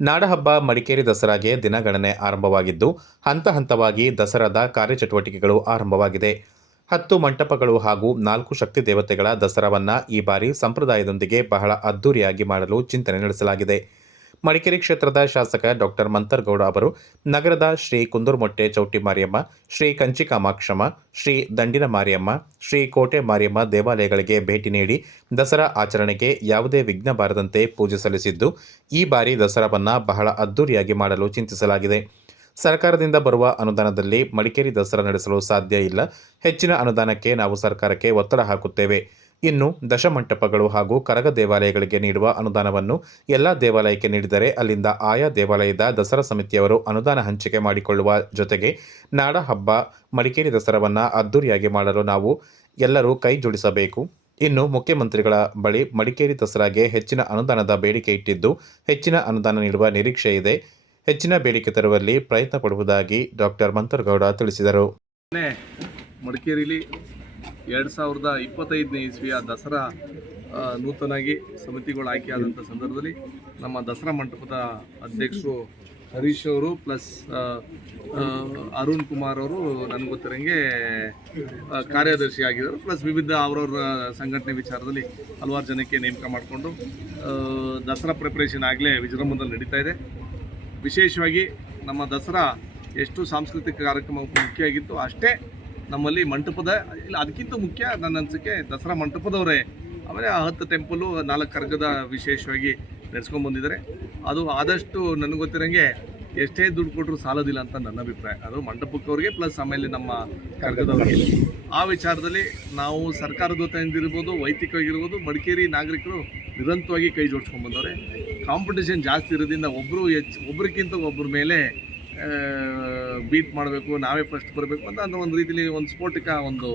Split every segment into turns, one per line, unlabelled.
ನಾಡಹಬ್ಬ ಮಡಿಕೇರಿ ದಸರಾಗೆ ದಿನಗಣನೆ ಆರಂಭವಾಗಿದ್ದು, ಹಂತ ಹಂತವಾಗಿ ದಸರಾದ ಕಾರ್ಯಚಟುವಟಿಕೆಗಳು ಆರಂಭವಾಗಿದೆ. ಹತ್ತು ಮಂಟಪಗಳು ಹಾಗೂ ನಾಲ್ಕು ಶಕ್ತಿ ದೇವತೆಗಳ ದಸರಾವನ್ನು ಈ ಬಾರಿ ಸಂಪ್ರದಾಯದೊಂದಿಗೆ ಬಹಳ ಅದ್ದೂರಿಯಾಗಿ ಮಾಡಲು ಚಿಂತನೆ ನಡೆಸಲಾಗಿದೆ. ಮಡಿಕೇರಿ ಕ್ಷೇತ್ರದ ಶಾಸಕ ಡಾಕ್ಟರ್ ಮಂತರ್ಗೌಡ ಅವರು, ನಗರದ ಶ್ರೀ ಕುಂದೂರ್ಮೊಟ್ಟೆ ಚೌಟಿ ಮಾರಿಯಮ್ಮ, ಶ್ರೀ ಕಂಚಿಕಾಮಾಕ್ಷಮ್ಮ ಶ್ರೀ ದಂಡಿನ ಮಾರಿಯಮ್ಮ, ಶ್ರೀ ಕೋಟೆ ಮಾರಿಯಮ್ಮ ದೇವಾಲಯಗಳಿಗೆ ಭೇಟಿ ನೀಡಿ ದಸರಾ ಆಚರಣೆಗೆ ಯಾವುದೇ ವಿಘ್ನ ಬಾರದಂತೆ ಪೂಜೆ ಸಲ್ಲಿಸಿದ್ದು, ಈ ಬಾರಿ ದಸರಾವನ್ನು ಬಹಳ ಅದ್ದೂರಿಯಾಗಿ ಮಾಡಲು ಚಿಂತಿಸಲಾಗಿದೆ. ಸರ್ಕಾರದಿಂದ ಬರುವ ಅನುದಾನದಲ್ಲಿ ಮಡಿಕೇರಿ ದಸರಾ ನಡೆಸಲು ಸಾಧ್ಯ ಇಲ್ಲ. ಹೆಚ್ಚಿನ ಅನುದಾನಕ್ಕೆ ನಾವು ಸರ್ಕಾರಕ್ಕೆ ಒತ್ತಡ ಹಾಕುತ್ತೇವೆ. ಇನ್ನು ದಶಮಂಟಪಗಳು ಹಾಗೂ ಕರಗ ದೇವಾಲಯಗಳಿಗೆ ನೀಡುವ ಅನುದಾನವನ್ನು ಎಲ್ಲ ದೇವಾಲಯಕ್ಕೆ ನೀಡಿದರೆ ಅಲ್ಲಿಂದ ಆಯಾ ದೇವಾಲಯದ ದಸರಾ ಸಮಿತಿಯವರು ಅನುದಾನ ಹಂಚಿಕೆ ಮಾಡಿಕೊಳ್ಳುವ ಜೊತೆಗೆ ನಾಡ ಹಬ್ಬ ಮಡಿಕೇರಿ ದಸರಾವನ್ನು ಅದ್ದೂರಿಯಾಗಿ ಮಾಡಲು ನಾವು ಎಲ್ಲರೂ ಕೈ ಜೋಡಿಸಬೇಕು. ಇನ್ನು ಮುಖ್ಯಮಂತ್ರಿಗಳ ಬಳಿ ಮಡಿಕೇರಿ ದಸರಾಗೆ ಹೆಚ್ಚಿನ ಅನುದಾನದ ಬೇಡಿಕೆ ಇಟ್ಟಿದ್ದು ಹೆಚ್ಚಿನ ಅನುದಾನ ನೀಡುವ ನಿರೀಕ್ಷೆ ಇದೆ. ಹೆಚ್ಚಿನ ಬೇಡಿಕೆ ತರುವಲ್ಲಿ ಪ್ರಯತ್ನ ಪಡುವುದಾಗಿ ಡಾಕ್ಟರ್ ಮಂತರ್ಗೌಡ ತಿಳಿಸಿದರು.
ಮಡಿಕೇರಿಲಿ ಎರಡು ಸಾವಿರದ ಇಪ್ಪತ್ತೈದನೇ ಇಸ್ವಿಯ ದಸರಾ ನೂತನಾಗಿ ಸಮಿತಿಗಳು ಆಯ್ಕೆಯಾದಂಥ ಸಂದರ್ಭದಲ್ಲಿ ನಮ್ಮ ದಸರಾ ಮಂಟಪದ ಅಧ್ಯಕ್ಷರು ಹರೀಶ್ ಅವರು ಪ್ಲಸ್ ಅರುಣ್ ಕುಮಾರ್ ಅವರು ನನಗೆ ಗೊತ್ತಿರಂಗೆ ಕಾರ್ಯದರ್ಶಿ ಆಗಿದ್ದರು. ಪ್ಲಸ್ ವಿವಿಧ ಅವ್ರವ್ರ ಸಂಘಟನೆ ವಿಚಾರದಲ್ಲಿ ಹಲವಾರು ಜನಕ್ಕೆ ನೇಮಕ ಮಾಡಿಕೊಂಡು ದಸರಾ ಪ್ರಿಪ್ರೇಷನ್ ಆಗಲೇ ವಿಜೃಂಭದಲ್ಲಿ ನಡೀತಾ ಇದೆ. ವಿಶೇಷವಾಗಿ ನಮ್ಮ ದಸರಾ ಎಷ್ಟು ಸಾಂಸ್ಕೃತಿಕ ಕಾರ್ಯಕ್ರಮ ಮುಖ್ಯ ಆಗಿತ್ತು. ಅಷ್ಟೇ ನಮ್ಮಲ್ಲಿ ಮಂಟಪದ, ಇಲ್ಲ, ಅದಕ್ಕಿಂತ ಮುಖ್ಯ ನನ್ನ ಅನಿಸಿಕೆ ದಸರಾ ಮಂಟಪದವರೇ. ಆಮೇಲೆ ಆ ಹತ್ತು ಟೆಂಪಲು ನಾಲ್ಕು ಕರ್ಗದ ವಿಶೇಷವಾಗಿ ನಡೆಸ್ಕೊಂಡು ಬಂದಿದ್ದಾರೆ. ಅದು ಆದಷ್ಟು ನನಗೆ ಗೊತ್ತಿರೋಂಗೆ ಎಷ್ಟೇ ದುಡ್ಡು ಕೊಟ್ಟರು ಸಾಲೋದಿಲ್ಲ ಅಂತ ನನ್ನ ಅಭಿಪ್ರಾಯ. ಅದು ಮಂಟಪಕ್ಕವ್ರಿಗೆ ಪ್ಲಸ್ ಆಮೇಲೆ ನಮ್ಮ ಕರ್ಗದವ್ರಿಗೆ ಆ ವಿಚಾರದಲ್ಲಿ ನಾವು ಸರ್ಕಾರದ ತಂದಿರ್ಬೋದು ವೈಯಕ್ತಿಕವಾಗಿರ್ಬೋದು, ಮಡಿಕೇರಿ ನಾಗರಿಕರು ನಿರಂತರವಾಗಿ ಕೈ ಜೋಡಿಸ್ಕೊಂಡು ಬಂದವ್ರೆ. ಕಾಂಪಿಟೇಷನ್ ಜಾಸ್ತಿ ಇರೋದ್ರಿಂದ ಒಬ್ಬರು ಹೆಚ್ಚು ಒಬ್ರಿಗಿಂತ ಒಬ್ಬರ ಮೇಲೆ ಬೀಟ್ ಮಾಡಬೇಕು, ನಾವೇ ಫಸ್ಟ್ ಬರಬೇಕು ಅಂತ ಅನ್ನೋ ಒಂದು ರೀತಿಯಲ್ಲಿ ಒಂದು ಸ್ಫೋಟಕ ಒಂದು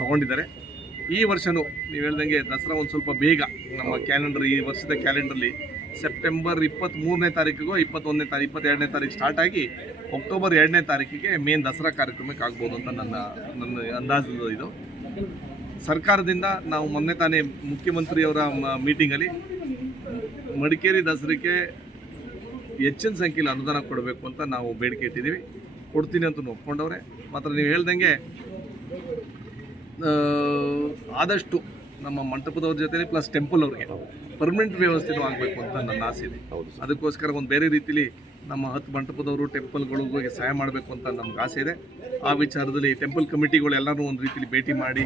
ತಗೊಂಡಿದ್ದಾರೆ. ಈ ವರ್ಷವೂ ನೀವು ಹೇಳ್ದಂಗೆ ದಸರಾ ಒಂದು ಸ್ವಲ್ಪ ಬೇಗ ನಮ್ಮ ಕ್ಯಾಲೆಂಡರ್ ಈ ವರ್ಷದ ಕ್ಯಾಲೆಂಡರ್ಲಿ ಸೆಪ್ಟೆಂಬರ್ ಇಪ್ಪತ್ತ್ಮೂರನೇ ತಾರೀಕಿಗೂ ಇಪ್ಪತ್ತೊಂದನೇ ತಾರೀಕು ಇಪ್ಪತ್ತೆರಡನೇ ತಾರೀಕು ಸ್ಟಾರ್ಟ್ ಆಗಿ ಅಕ್ಟೋಬರ್ ಎರಡನೇ ತಾರೀಕಿಗೆ ಮೇನ್ ದಸರಾ ಕಾರ್ಯಕ್ರಮಕ್ಕೆ ಆಗ್ಬೋದು ಅಂತ ನನ್ನ ನನ್ನ ಅಂದಾಜು ಇದು. ಸರ್ಕಾರದಿಂದ ನಾವು ಮೊನ್ನೆ ತಾನೇ ಮುಖ್ಯಮಂತ್ರಿಯವರ ಮೀಟಿಂಗಲ್ಲಿ ಮಡಿಕೇರಿ ದಸರಾಕ್ಕೆ ಹೆಚ್ಚಿನ ಸಂಖ್ಯೆಯಲ್ಲಿ ಅನುದಾನ ಕೊಡಬೇಕು ಅಂತ ನಾವು ಬೇಡಿಕೆ ಇಟ್ಟಿದ್ದೀವಿ. ಕೊಡ್ತೀನಿ ಅಂತ ಒಪ್ಕೊಂಡವ್ರೆ. ಮಾತ್ರ ನೀವು ಹೇಳ್ದಂಗೆ ಆದಷ್ಟು ನಮ್ಮ ಮಂಟಪದವ್ರ ಜೊತೆ ಪ್ಲಸ್ ಟೆಂಪಲ್ ಅವ್ರಿಗೆ ಪರ್ಮನೆಂಟ್ ವ್ಯವಸ್ಥೆನೂ ಆಗಬೇಕು ಅಂತ ನನ್ನ ಆಸೆ ಇದೆ. ಅದಕ್ಕೋಸ್ಕರ ಒಂದು ಬೇರೆ ರೀತಿಲಿ ನಮ್ಮ ಹತ್ತು ಮಂಟಪದವರು ಟೆಂಪಲ್ಗಳಿಗೆ ಸಹಾಯ ಮಾಡಬೇಕು ಅಂತ ನಮ್ಗೆ ಆಸೆ ಇದೆ. ಆ ವಿಚಾರದಲ್ಲಿ ಟೆಂಪಲ್ ಕಮಿಟಿಗಳು ಎಲ್ಲರೂ ಒಂದು ರೀತಿಲಿ ಭೇಟಿ ಮಾಡಿ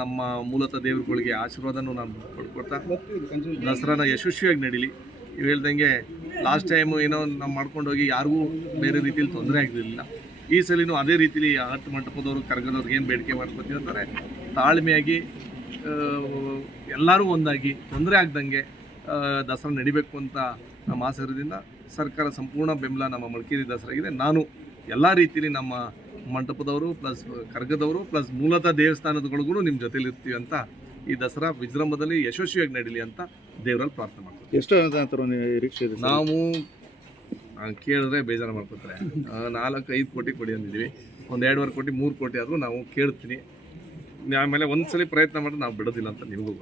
ನಮ್ಮ ಮೂಲತಃ ದೇವರುಗಳಿಗೆ ಆಶೀರ್ವಾದನೂ ನಾನು ಪಡ್ಕೊಡ್ತಾ ದಸರಾನ ಯಶಸ್ವಿಯಾಗಿ ನಡೀಲಿ. ನೀವು ಹೇಳ್ದಂಗೆ ಲಾಸ್ಟ್ ಟೈಮು ಏನೋ ನಾವು ಮಾಡ್ಕೊಂಡು ಹೋಗಿ ಯಾರಿಗೂ ಬೇರೆ ರೀತಿಯಲ್ಲಿ ತೊಂದರೆ ಆಗಿರಲಿಲ್ಲ ಈ ಸಲಿನೂ ಅದೇ ರೀತಿಲಿ ಹತ್ತು ಮಂಟಪದವರು ಕರ್ಗದವ್ರಿಗೆ ಏನು ಬೇಡಿಕೆ ಮಾಡ್ಕೊತೀವಿ ಅಂತಾರೆ ತಾಳ್ಮೆಯಾಗಿ ಎಲ್ಲರೂ ಒಂದಾಗಿ ತೊಂದರೆ ಆಗ್ದಂಗೆ ದಸರಾ ನಡಿಬೇಕು ಅಂತ ನಮ್ಮ ಆಸರದಿಂದ ಸರ್ಕಾರ ಸಂಪೂರ್ಣ ಬೆಂಬಲ ನಮ್ಮ ಮಡಿಕೇರಿ ದಸರಾಗಿದೆ. ನಾನು ಎಲ್ಲ ರೀತಿಯಲ್ಲಿ ನಮ್ಮ ಮಂಟಪದವರು ಪ್ಲಸ್ ಕರ್ಗದವರು ಪ್ಲಸ್ ಮೂಲತಃ ದೇವಸ್ಥಾನದಗಳಿಗೂ ನಿಮ್ಮ ಜೊತೆಲಿರ್ತೀವಿ ಅಂತ ಈ ದಸರಾ ವಿಜೃಂಭದಲ್ಲಿ ಯಶಸ್ವಿಯಾಗಿ ನಡೀಲಿ ಅಂತ ದೇವರಲ್ಲಿ ಪ್ರಾರ್ಥನೆ ಮಾಡ್ತೀವಿ
ಎಷ್ಟು ಅನುದಾನ ನಿರೀಕ್ಷೆ ಇದೆ
ನಾವು ಕೇಳಿದ್ರೆ ಬೇಜಾರು ಮಾಡ್ಕೊತಾರೆ. ನಾಲ್ಕು ಐದು ಕೋಟಿ ಕೊಡಿ ಅಂದಿದ್ದೀವಿ. ಒಂದು ಎರಡುವರೆ ಕೋಟಿ ಮೂರು ಕೋಟಿ ಆದರೂ ನಾವು ಕೇಳ್ತೀನಿ. ಆಮೇಲೆ ಒಂದ್ಸಲಿ ಪ್ರಯತ್ನ ಮಾಡಿದ್ರೆ ನಾವು ಬಿಡೋದಿಲ್ಲ ಅಂತ ನಿಮಗೂ